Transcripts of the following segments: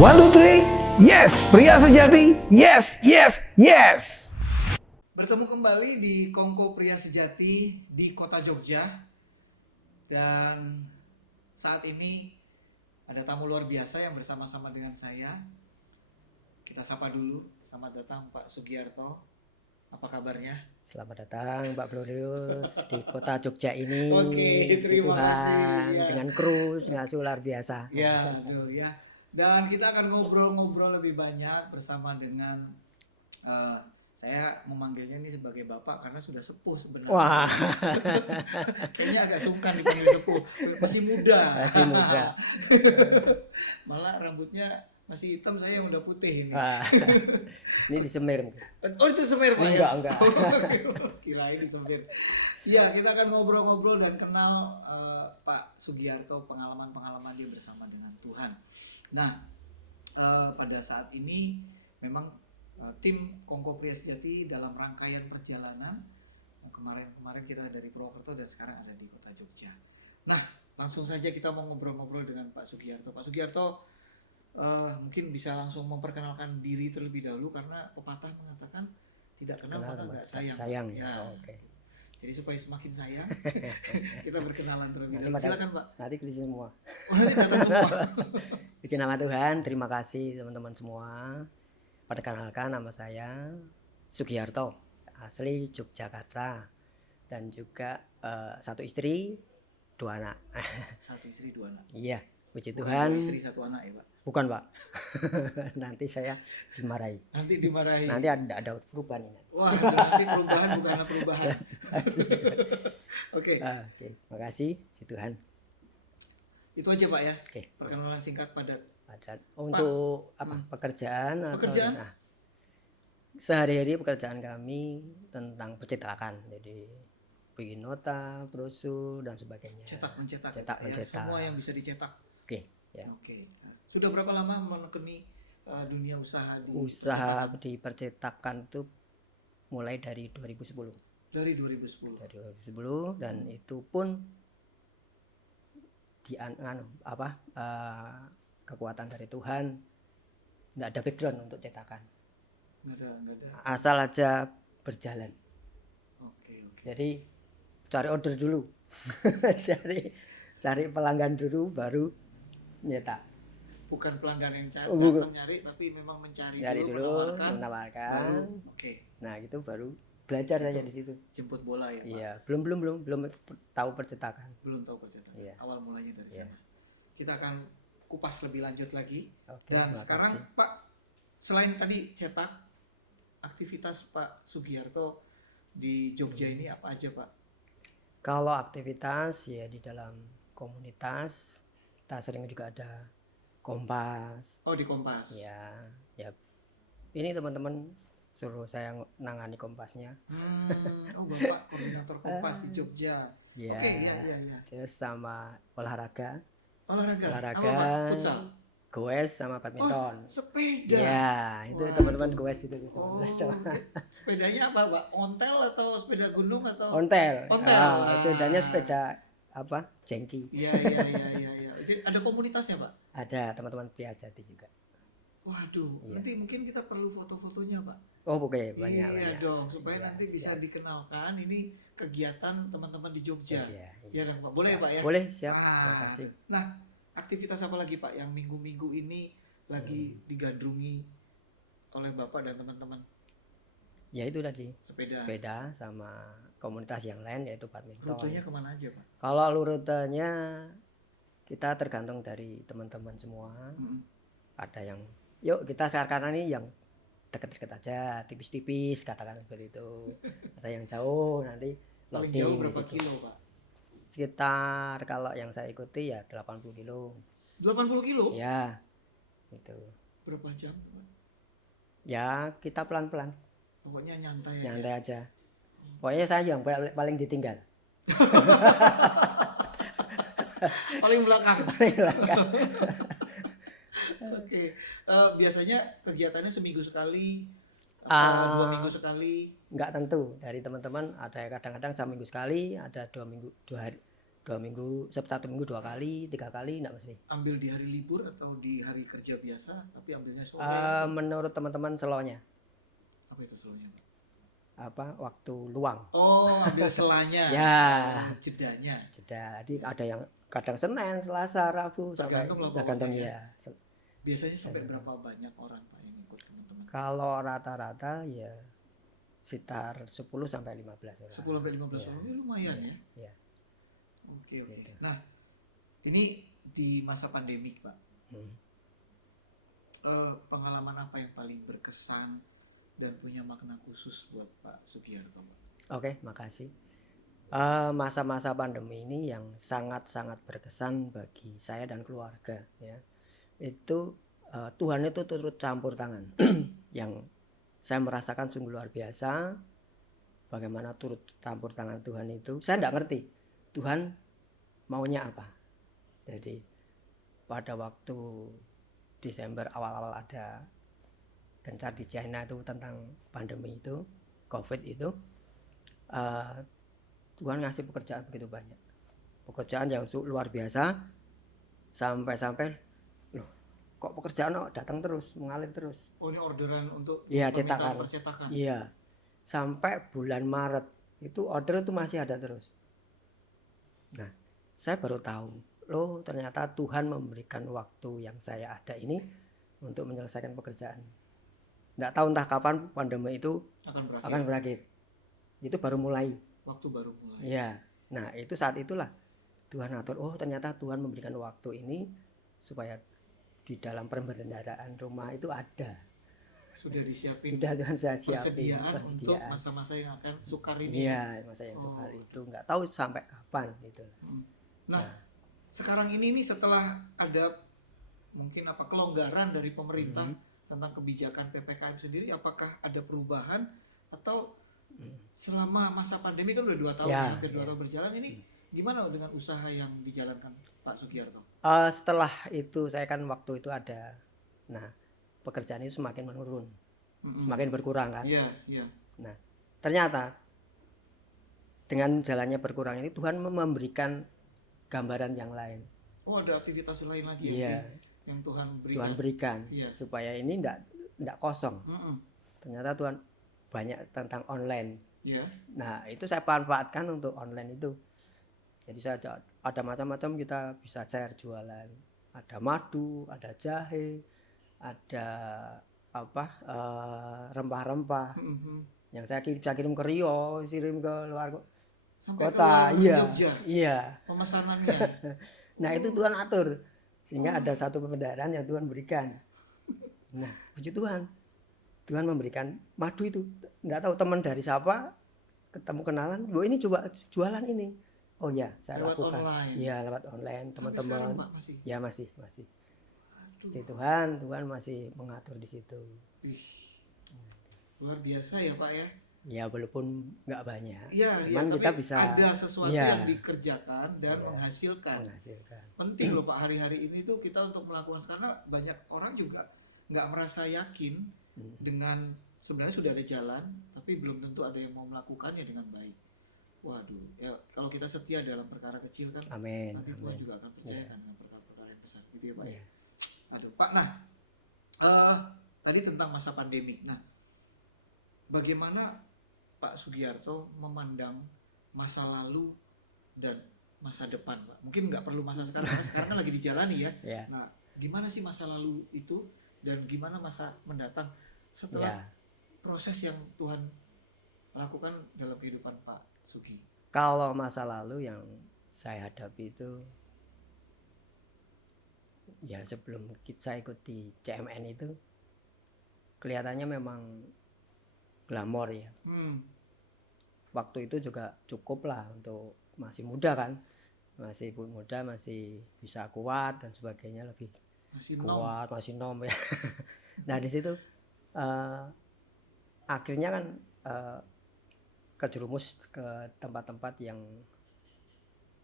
One, two, three. Yes, pria sejati. Yes, yes, yes. Bertemu kembali di Kongko Pria Sejati di kota Jogja. Dan saat ini ada tamu luar biasa yang bersama-sama dengan saya. Kita sapa dulu. Selamat datang Pak Sugiarto. Apa kabarnya? Selamat datang Pak Glorius di kota Jogja ini. Oke, terima kasih, ya. Dengan kru singasuh luar biasa. Ya, betul ya. Dan kita akan ngobrol-ngobrol lebih banyak bersama dengan saya memanggilnya ini sebagai Bapak karena sudah sepuh sebenarnya. Wah. Kayaknya agak sungkan dipanggil sepuh. Masih muda. Masih muda. Malah rambutnya masih hitam, saya yang udah putih ini. Wah. Ini disemir. Oh, itu semir Pak ya? Enggak. Kirain disemir. Iya, kita akan ngobrol-ngobrol dan kenal Pak Sugiarto, pengalaman-pengalaman dia bersama dengan Tuhan. Nah, pada saat ini memang tim Kongko Pria Sejati dalam rangkaian perjalanan. Kemarin kita dari Purwokerto dan sekarang ada di kota Jogja. Nah, langsung saja kita mau ngobrol-ngobrol dengan Pak Sugiarto. Pak Sugiarto mungkin bisa langsung memperkenalkan diri terlebih dahulu karena pepatah mengatakan tidak kenal maka nggak sayang. Ya. Oke. Jadi supaya semakin sayang kita berkenalan terlebih dahulu. Silakan Pak. Nanti tulis semua. Oh, nanti datang semua. Puji nama Tuhan, terima kasih teman-teman semua. Perkenalkan, nama saya Sugiarto, asli Yogyakarta, dan juga satu istri, 2 anak. Satu istri 2 anak. Iya, puji Bukan Tuhan. istri 1 anak ya Pak? Bukan Pak. Nanti saya dimarahi. Nanti dimarahi. Nanti ada perubahan ini. Wah, nanti perubahan bukanlah perubahan. Oke. Oke, makasih puji Tuhan. Itu aja Pak ya. Oke. Perkenalan singkat padat. Untuk pekerjaan atau Pekerjaan? sehari-hari pekerjaan kami tentang percetakan, jadi bikin nota, brosur dan sebagainya. Mencetak. Cetak, Ya, mencetak. semua yang bisa dicetak. Oke, ya. Oke. Sudah berapa lama menekuni dunia usaha di Usaha di percetakan itu mulai dari 2010. Dari 2010. Dari 2010 dan itu pun kekuatan dari Tuhan, nggak ada background untuk cetakan. Nggak ada. Asal aja berjalan. Oke. Jadi cari order dulu. cari pelanggan dulu baru nyetak. Bukan pelanggan yang datang nyari, tapi memang mencari dulu, menawarkan. Baru, Oke. Nah, itu baru belajar saja di situ. Jemput bola ya Pak? Iya, belum tahu percetakan. Belum tahu percetakan. Iya. Awal mulanya dari sana. Kita akan kupas lebih lanjut lagi. Oke, Dan makasih. sekarang Pak, selain tadi cetak, aktivitas Pak Sugiarto di Jogja ini apa aja Pak? Kalau aktivitas ya di dalam komunitas, kita sering juga ada Kompas. Oh, di Kompas. Ya. Ini teman-teman suruh saya nangani Kompasnya. Oh, Bapak koordinator Kompas di Jogja. Ya. Oke, iya. Terus sama olahraga. Olahraga. Apa Pak? Futsal. Goes sama badminton. Sepeda. Ya, itu Wah. teman-teman goes itu. Oh, sepedanya apa Pak? Ontel atau sepeda gunung atau? Ontel. Ontel. Sepedanya sepeda jengki. Iya. Jadi ada komunitasnya Pak? Ada teman-teman pria sejati juga. Waduh, nanti mungkin kita perlu foto-fotonya Pak. Oh, banyak. Iya dong, supaya Iya, nanti bisa dikenalkan ini kegiatan teman-teman di Jogja. Iya. Iya dong Pak, boleh ya Pak ya? Boleh, siap. Terima kasih. Nah, aktivitas apa lagi Pak yang minggu-minggu ini lagi digandrungi oleh Bapak dan teman-teman? Ya itu tadi. Sepeda sama komunitas yang lain yaitu badminton. Rutenya kemana aja Pak? Kalau rutenya kita tergantung dari teman-teman semua. Ada yang kita sekarang ini yang dekat-dekat aja, tipis-tipis katakan seperti itu. Ada yang jauh nanti Paling loading. jauh berapa kilo Pak? Sekitar kalau yang saya ikuti ya 80 kilo. 80 kilo? Ya, itu. Berapa jam Pak? Ya kita pelan-pelan. Pokoknya nyantai aja. Nyantai aja. Pokoknya saya yang paling ditinggal. Paling belakang. Oke. Biasanya kegiatannya seminggu sekali, 2 minggu sekali. Enggak tentu, dari teman-teman ada yang kadang-kadang seminggu sekali, ada 2 minggu 2 hari 2 minggu, Sabtu Minggu 2 kali, 3 kali enggak mesti. Ambil di hari libur atau di hari kerja biasa, tapi ambilnya sore? Menurut teman-teman slow-nya, Apa itu selalunya, Pak? waktu luang. Oh, ambil selanya. Ya. Jedanya. Jadi ada yang kadang Senin, Selasa, Rabu sampai Tergantung lah tergantung pokoknya. ya. Biasanya sampai berapa banyak orang, Pak, yang ikut teman-teman? Kalau rata-rata ya sekitar 10 sampai 15 orang. 10 sampai 15 orang, ini lumayan ya. Ya. Oke. Gitu. Nah, ini di masa pandemik, Pak. Pengalaman apa yang paling berkesan dan punya makna khusus buat Pak Sugiarto, Pak? Oke, makasih. Masa-masa pandemi ini yang sangat-sangat berkesan bagi saya dan keluarga ya. Itu Tuhan itu turut campur tangan. Yang saya merasakan sungguh luar biasa. Bagaimana turut campur tangan Tuhan itu, saya tidak ngerti Tuhan maunya apa. Jadi pada waktu Desember awal-awal ada gencar di China itu tentang pandemi itu, COVID itu, Tuhan ngasih pekerjaan begitu banyak, pekerjaan yang luar biasa, sampai loh kok pekerjaan datang terus, mengalir terus. Oh, ini orderan untuk Iya, permintaan percetakan. Iya, sampai bulan Maret itu order itu masih ada terus. Nah, saya baru tahu, loh ternyata Tuhan memberikan waktu yang saya ada ini untuk menyelesaikan pekerjaan. Nggak tahu entah kapan pandemi itu akan berakhir. Itu baru mulai. Waktu baru mulai. Iya. Nah, itu saat itulah Tuhan atur, oh ternyata Tuhan memberikan waktu ini supaya di dalam pembendaraan rumah itu ada. Sudah disiapin. Sudah Tuhan saya siapin persediaan untuk masa-masa yang akan sukar ini. Iya, masa yang sukar itu nggak tahu sampai kapan gitu. Nah, sekarang ini nih setelah ada mungkin kelonggaran dari pemerintah tentang kebijakan PPKM sendiri, apakah ada perubahan atau selama masa pandemi kan udah 2 tahun ya, hampir 2 tahun berjalan ini gimana dengan usaha yang dijalankan Pak Sugiarto? Setelah itu saya kan waktu itu ada, nah pekerjaan itu semakin menurun, semakin berkurang kan. Iya. Nah ternyata dengan jalannya berkurang ini Tuhan memberikan gambaran yang lain. Oh, ada aktivitas lain lagi yang Tuhan berikan. Tuhan berikan supaya ini tidak kosong. Ternyata Tuhan banyak tentang online. Nah itu saya manfaatkan untuk online itu. Jadi saya ada macam-macam, kita bisa share jualan. Ada madu, ada jahe, ada rempah-rempah yang saya bisa kirim ke Rio, kirim ke luar sampai kota. Ke Jogja. Iya. Pemesanannya. Nah itu Tuhan atur sehingga ada satu pembendaharaan yang Tuhan berikan. Nah puji Tuhan, Tuhan memberikan madu itu. Nggak tahu teman dari siapa, ketemu kenalan, bu ini coba jualan ini. Oh ya, saya lewat lakukan. Online. Iya, lewat online, teman-teman. Masih? Ya masih. Si Tuhan masih mengatur di situ. Luar biasa ya Pak ya. Ya walaupun nggak banyak. Iya, cuman kita bisa ada sesuatu yang dikerjakan dan menghasilkan. Penting loh Pak, hari-hari ini tuh kita untuk melakukan, karena banyak orang juga nggak merasa yakin dengan sebenarnya sudah ada jalan, tapi belum tentu ada yang mau melakukannya dengan baik. Waduh, ya kalau kita setia dalam perkara kecil kan, Amin. nanti Tuhan juga akan percayakan dengan perkara-perkara yang besar, gitu ya Pak ya. Aduh Pak, nah tadi tentang masa pandemik. Nah, bagaimana Pak Sugiarto memandang masa lalu dan masa depan, Pak? Mungkin nggak perlu masa sekarang, karena sekarang kan lagi dijalani ya. Nah, gimana sih masa lalu itu dan gimana masa mendatang setelah proses yang Tuhan lakukan dalam kehidupan Pak Sugi? Kalau masa lalu yang saya hadapi itu, ya sebelum saya ikut di CMN itu, kelihatannya memang glamor ya. Waktu itu juga cukup lah untuk masih muda kan, masih muda, masih bisa kuat dan sebagainya, lebih kuat, masih nom ya. Nah di situ akhirnya kan kejerumus ke tempat-tempat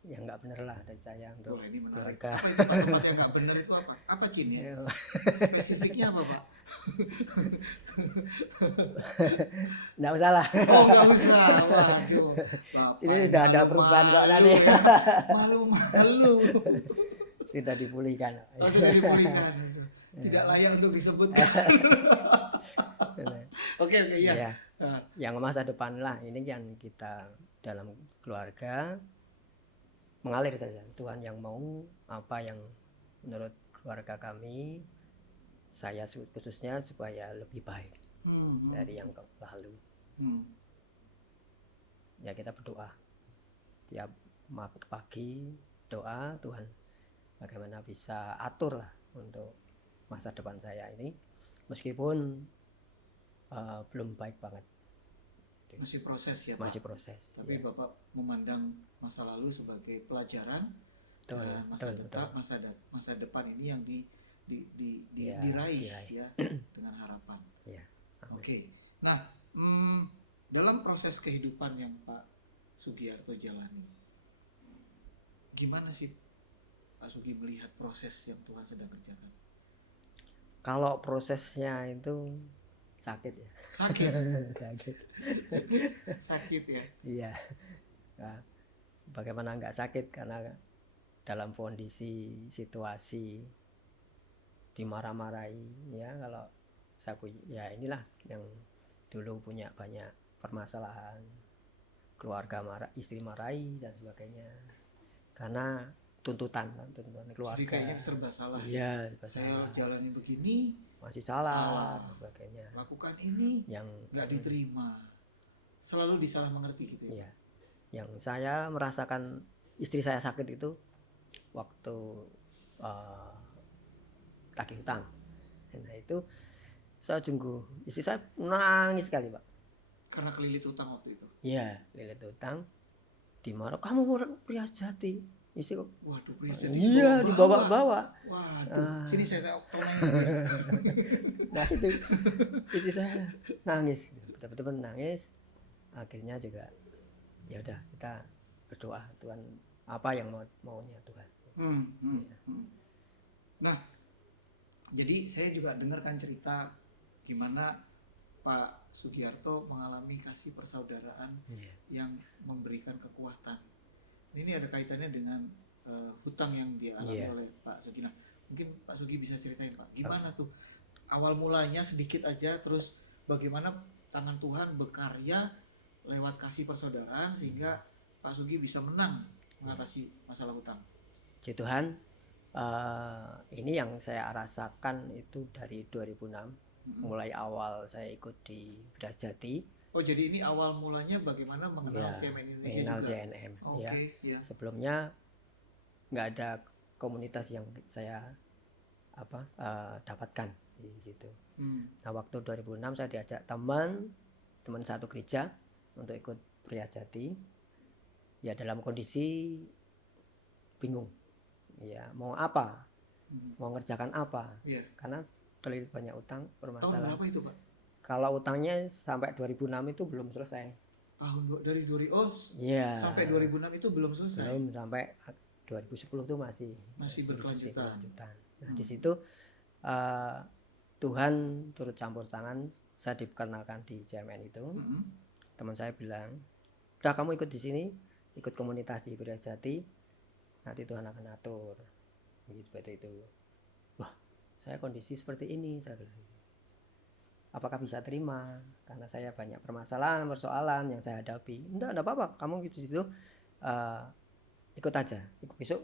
yang nggak bener lah dari saya untuk Wah, ini menarik. keluarga. Apa itu Pak, tempat yang nggak benar itu apa? Apa Cin ya? Spesifiknya apa Pak? Nggak usah lah. Oh nggak usah, waduh. Bapak Ini sudah ada perubahan kok tadi. Malu-malu. Sudah dipulihkan. Oh, sudah dipulihkan. Tidak layak untuk disebutkan. Oke, iya. Ya, yang masa depan lah ini kan kita dalam keluarga mengalir saja. Tuhan yang mau apa yang menurut keluarga kami, saya khususnya supaya lebih baik dari yang lalu. Ya kita berdoa tiap pagi, doa Tuhan bagaimana bisa atur lah untuk masa depan saya ini, meskipun belum baik banget. Masih proses ya Pak? Masih proses. Tapi Ya. Bapak memandang masa lalu sebagai pelajaran, Betul, dan masa depan ini yang Ya, diraih diraih. ya dengan harapan. Ya. Amin. Oke. Nah, dalam proses kehidupan yang Pak Sugiarto jalani, gimana sih Pak Sugi melihat proses yang Tuhan sedang kerjakan? Kalau prosesnya itu sakit ya. Sakit, Sakit. sakit ya. Iya. Nah, bagaimana nggak sakit karena dalam kondisi situasi dimarah-marahi ya, kalau saya ya inilah yang dulu punya banyak permasalahan, keluarga marah, istri marahi dan sebagainya karena tuntutan keluarga. Jadi kayaknya serba salah. Iya, Saya jalani begini, masih salah salah. dan sebagainya lakukan ini, yang nggak diterima. Selalu disalah mengerti gitu ya. iya, yang saya merasakan istri saya sakit itu waktu tagih hutang. Nah itu saya sungguh, istri saya nangis sekali Pak. Karena kelilit utang waktu itu. Iya, lilit hutang, dimarah, kamu pria sejati. Istri kok, Waduh, Presiden iya dibawa-bawa. Waduh, sini saya komenin. Nah itu istri saya nangis, betul-betul nangis. Akhirnya juga ya udah kita berdoa Tuhan apa yang maunya Tuhan. Nah, jadi saya juga dengarkan cerita gimana Pak Sugiarto mengalami kasih persaudaraan yang memberikan kekuatan. Ini ada kaitannya dengan hutang yang dialami oleh Pak Sugi. Nah, mungkin Pak Sugi bisa ceritain Pak, gimana tuh awal mulanya sedikit aja, terus bagaimana tangan Tuhan berkarya lewat kasih persaudaraan sehingga Pak Sugi bisa menang mengatasi masalah hutang. Puji Tuhan, ini yang saya rasakan itu dari 2006, mulai awal saya ikut di Beras Jati. Oh, jadi ini awal mulanya bagaimana mengenal CMN Indonesia mengenal juga? CNM. Ya. Sebelumnya nggak ada komunitas yang saya dapatkan di situ. Nah waktu 2006 saya diajak teman satu gereja untuk ikut Pria Jati. Ya dalam kondisi bingung. Ya mau apa? Mau ngerjakan apa? Karena terlilit banyak utang, permasalahan. Tahun berapa itu Pak? Kalau utangnya sampai 2006 itu belum selesai. Dari 2000 sampai 2006 itu belum selesai. Belum, sampai 2010 itu masih berkelanjutan. Nah, di situ Tuhan turut campur tangan, saya dikenalkan di CMN itu. Teman saya bilang, "Udah kamu ikut di sini, ikut komunitas di Beras Jati, nanti Tuhan akan atur." Begitu seperti itu. Wah, saya kondisi seperti ini, saya bilang. Apakah bisa terima? Karena saya banyak persoalan yang saya hadapi. Enggak apa-apa, kamu gitu situ ikut aja. Besok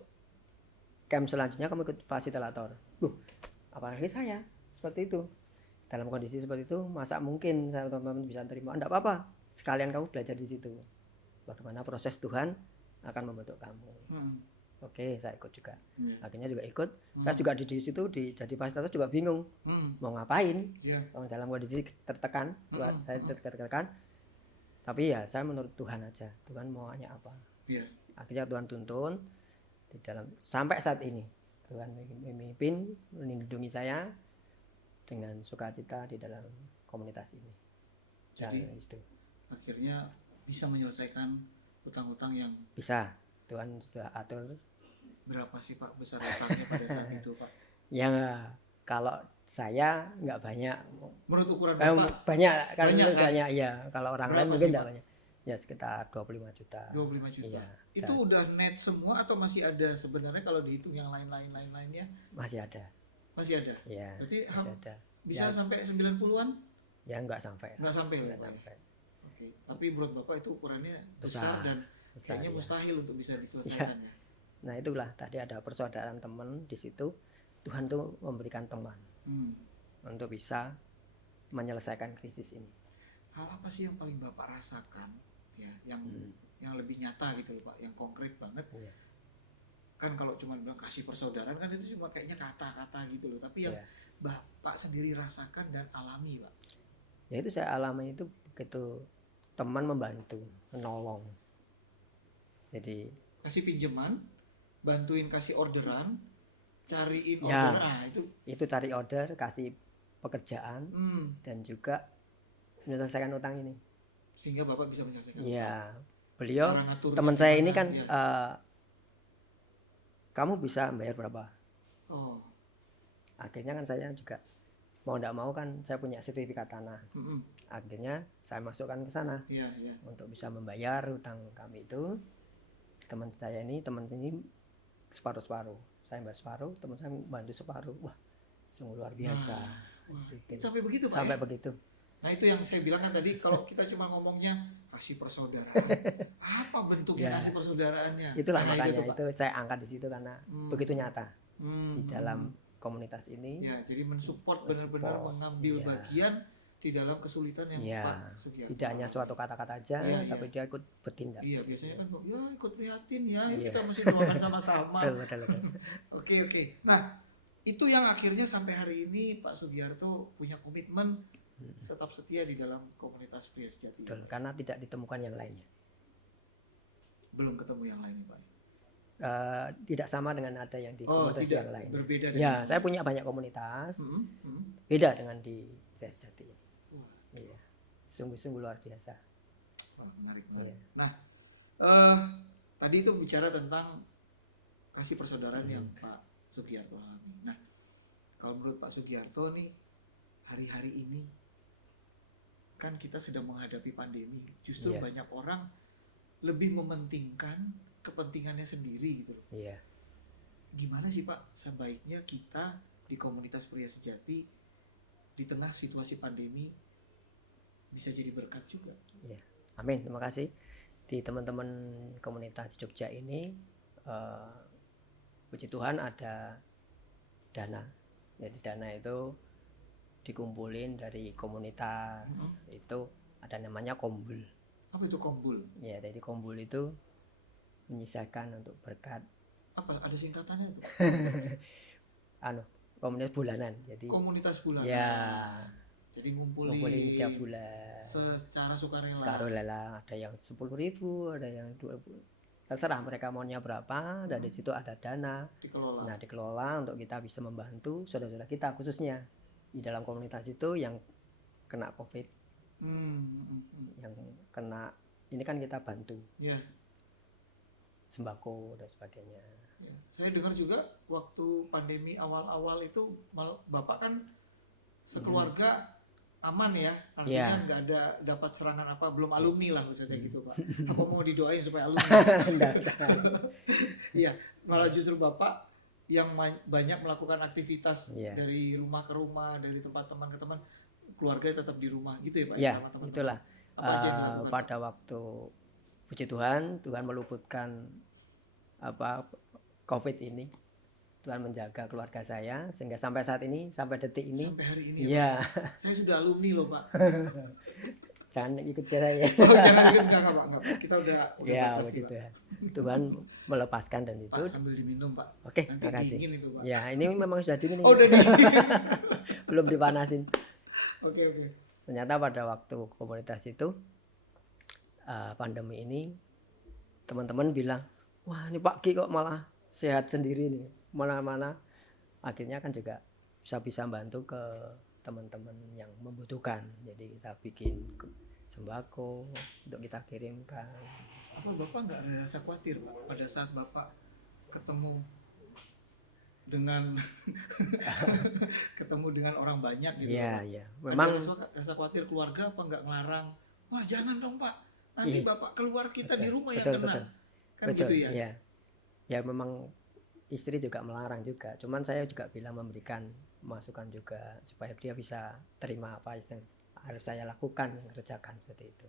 camp selanjutnya kamu ikut fasilitator. Apalagi saya seperti itu. Dalam kondisi seperti itu, masa mungkin saya teman-teman bisa terima? Enggak apa-apa, sekalian kamu belajar di situ. Bagaimana proses Tuhan akan membentuk kamu. Oke, saya ikut juga. Akhirnya juga ikut. Saya juga di situ jadi fasilitator juga bingung mau ngapain. Dalam kondisi tertekan, saya tertekan. Tapi ya saya menurut Tuhan aja. Tuhan maunya apa? Akhirnya Tuhan tuntun di dalam sampai saat ini. Tuhan memimpin, melindungi saya dengan sukacita di dalam komunitas ini. Jadi itu akhirnya bisa menyelesaikan hutang-hutang yang bisa. Tuhan sudah atur. Berapa sih Pak besar hutangnya pada saat itu Pak? Ya kalau saya nggak banyak, Menurut ukuran Bapak banyak kan, Banyak, kan? banyak ya. Kalau orang Berapa lain sih, mungkin Pak? nggak banyak. Ya sekitar 25 juta. 25 juta. Iya, Itu udah net semua atau masih ada sebenarnya kalau dihitung yang lainnya masih ada. masih ada? Ya, Berarti masih ada. bisa Ya. sampai 90-an? Ya nggak sampai. Nggak sampai lah Nggak Pak ya? sampai. Oke. Tapi menurut Bapak itu ukurannya besar, Besar. dan Besar, kayaknya iya. mustahil untuk bisa diselesaikan ya. Nah itulah tadi ada persaudaraan teman di situ. Tuhan tuh memberikan teman untuk bisa menyelesaikan krisis ini. Hal apa sih yang paling Bapak rasakan ya, yang lebih nyata gitu loh Pak, yang konkret banget? Iya. Kan kalau cuma bilang kasih persaudaraan kan itu cuma kayaknya kata-kata gitu loh, tapi yang Iya. Bapak sendiri rasakan dan alami Pak. Ya itu saya alami itu begitu teman membantu, menolong. Jadi Kasih pinjaman, bantuin kasih orderan, cariin Ya. orderan, itu cari order, kasih pekerjaan, dan juga menyelesaikan utang ini. sehingga Bapak bisa menyelesaikan. Ya, beliau Cara ngaturnya teman saya ini gimana, kan ya. kamu bisa bayar berapa? Oh, Akhirnya kan saya juga mau tidak mau kan saya punya sertifikat tanah. Akhirnya saya masukkan ke sana iya. untuk bisa membayar utang kami itu. Teman ini separuh-separuh. Saya bayar separuh, teman saya bantu separuh. Wah, sungguh luar biasa. Gitu. Sampai begitu Pak Sampai ya? begitu. Nah itu yang saya bilang kan tadi, kalau kita cuma ngomongnya kasih persaudaraan, apa bentuknya Ya. kasih persaudaraannya? Itulah Nah, makanya Pak. itu saya angkat di situ karena begitu nyata di dalam Hmm. komunitas ini. Ya, jadi mensupport, benar-benar mengambil Iya. bagian di dalam kesulitan yang Ya, Pak Sugiarto. tidak hanya suatu kata-kata aja, Iya, tapi dia ikut bertindak. Iya, biasanya kan ya ikut prihatin ya, Iya. kita mesti doakan sama-sama. Betul. Oke. Nah, itu yang akhirnya sampai hari ini Pak Sugiarto punya komitmen tetap setia di dalam komunitas Pria Sejati. Betul, karena tidak ditemukan yang lainnya. Belum ketemu yang lain Pak. Tidak sama dengan ada yang di Oh, komunitas tidak, yang lain. berbeda Ya, dengan- saya punya banyak komunitas, Hmm. beda dengan di Pria Sejati ini. Wah, Iya, sungguh-sungguh luar biasa. wah, menarik. Iya. Nah, tadi itu bicara tentang kasih persaudaraan yang Pak Sugiarto alami. Nah, kalau menurut Pak Sugiarto nih, hari-hari ini kan kita sedang menghadapi pandemi, justru Iya. banyak orang lebih mementingkan kepentingannya sendiri gitu loh. Iya. Gimana sih Pak sebaiknya kita di komunitas Pria Sejati di tengah situasi pandemi bisa jadi berkat juga? Iya. Amin, terima kasih. Di teman-teman komunitas Jogja ini, puji Tuhan ada dana. Jadi dana itu dikumpulin dari komunitas. Itu ada namanya Kombul. Apa itu Kombul? Ya, jadi Kombul itu menyisakan untuk berkat Apa ada singkatannya itu? komunitas bulanan. Jadi Komunitas bulanan. ya, Jadi ngumpulin tiap bulan secara sukarela. sukarela, ada yang 10.000, ada yang 20. Terserah mereka maunya berapa. Dan di situ ada dana. Dikelola. Nah, dikelola untuk kita bisa membantu saudara-saudara kita, khususnya di dalam komunitas itu yang kena COVID, yang kena ini kan kita bantu Ya. sembako dan sebagainya. Ya. Saya dengar juga waktu pandemi awal-awal itu Bapak kan sekeluarga aman ya, artinya Iya. nggak ada dapat serangan apa, belum alumni lah maksudnya gitu Pak. Apa mau didoain supaya alumni? Iya, malah justru Bapak yang banyak melakukan aktivitas Iya. dari rumah ke rumah, dari tempat teman ke teman, keluarga tetap di rumah gitu ya Pak? Ya, sama teman-teman? itulah. Apa aja yang dilakukan, Pak? Pada waktu puji Tuhan meluputkan COVID ini. Tuhan menjaga keluarga saya sehingga sampai saat ini, sampai detik ini. Sampai hari ini Iya. Pak? Saya sudah alumni loh Pak. Jangan ikut saya. Oh, jangan ikut, enggak Pak, enggak. Kita udah Ya, batas puji sih, Pak. Tuhan. Tuhan melepaskan dan itu. Pak, sambil diminum Pak. Oke, Nanti makasih. dingin itu Pak. Ya, ini memang sudah dingin ini. Oh, udah dingin. Belum dipanasin. Oke. Ternyata pada waktu komunitas itu pandemi ini, teman-teman bilang, wah ini Pak Ki kok malah sehat sendiri nih, mana-mana. Akhirnya kan juga bisa bantu ke teman-teman yang membutuhkan. Jadi kita bikin sembako untuk kita kirimkan. Apa Bapak nggak ada rasa khawatir Pak pada saat Bapak ketemu dengan ketemu dengan orang banyak gitu? Iya, Pak? iya. Ada Memang rasa khawatir keluarga apa nggak ngelarang? Wah jangan dong Pak, nanti Iya. Bapak keluar kita di rumah yang betul, kena. betul. Kan Betul, gitu ya? iya. Ya memang istri juga melarang juga. Cuman saya juga bilang memberikan masukan juga supaya dia bisa terima apa yang harus saya lakukan, kerjakan seperti itu.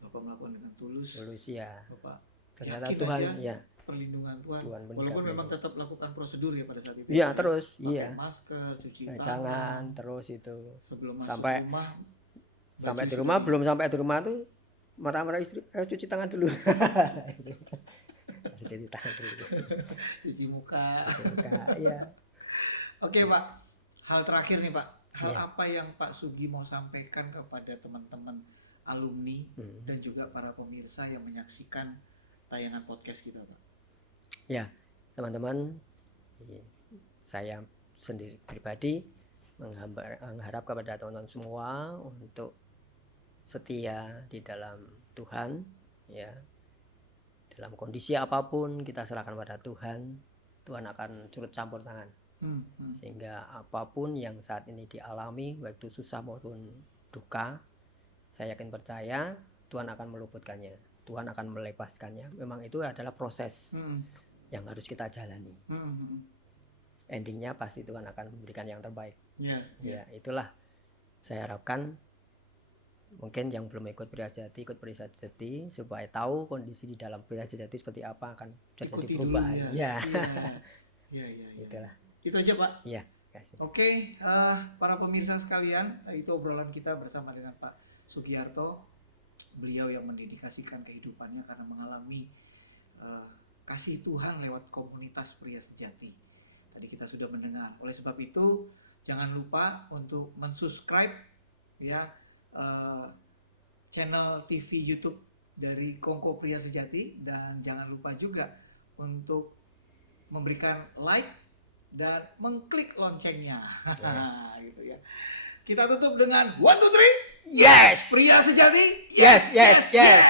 Bapak melakukan dengan tulus. Tulus ya. Bapak Ternyata yakin Tuhan aja ya. perlindungan Tuhan. Tuhan Walaupun menikapi. memang tetap lakukan prosedur ya pada saat itu. Iya, ya. terus Pakai iya. masker, cuci Jangan tangan. terus itu. Sebelum masuk Sampai- rumah. Sampai baju di rumah sudah- belum sampai di rumah tuh marah-marah istri, cuci tangan dulu. Harus cuci tangan dulu. cuci muka. Cuci muka, iya. Oke Pak, hal terakhir nih Pak. Hal Iya. apa yang Pak Sugi mau sampaikan kepada teman-teman alumni dan juga para pemirsa yang menyaksikan tayangan podcast kita Pak? Ya, teman-teman, saya sendiri pribadi mengharap kepada teman-teman semua untuk setia di dalam Tuhan, ya. Dalam kondisi apapun kita serahkan pada Tuhan, Tuhan akan turut campur tangan. Sehingga apapun yang saat ini dialami, baik itu susah maupun duka, saya yakin percaya Tuhan akan meluputkannya, Tuhan akan melepaskannya. Memang itu adalah proses yang harus kita jalani. Endingnya pasti Tuhan akan memberikan yang terbaik. Ya, itulah saya harapkan. Mungkin yang belum ikut Pria Sejati, ikut Pria Sejati supaya tahu kondisi di dalam Pria Sejati seperti apa, akan terjadi Ikuti perubahan. dulu Ya, Iya. itulah. Itu aja Pak. Ya, kasih. Oke, para pemirsa sekalian, itu obrolan kita bersama dengan Pak Sugiarto. Beliau yang mendedikasikan kehidupannya karena mengalami kasih Tuhan lewat komunitas Pria Sejati. Tadi kita sudah mendengar. Oleh sebab itu, jangan lupa untuk mensubscribe ya channel TV YouTube dari Kongko Pria Sejati, dan jangan lupa juga untuk memberikan like dan mengklik loncengnya. Yes. Gitu ya. Kita tutup dengan 1, 2, 3. Yes. Pria Sejati. Yes, yes, yes.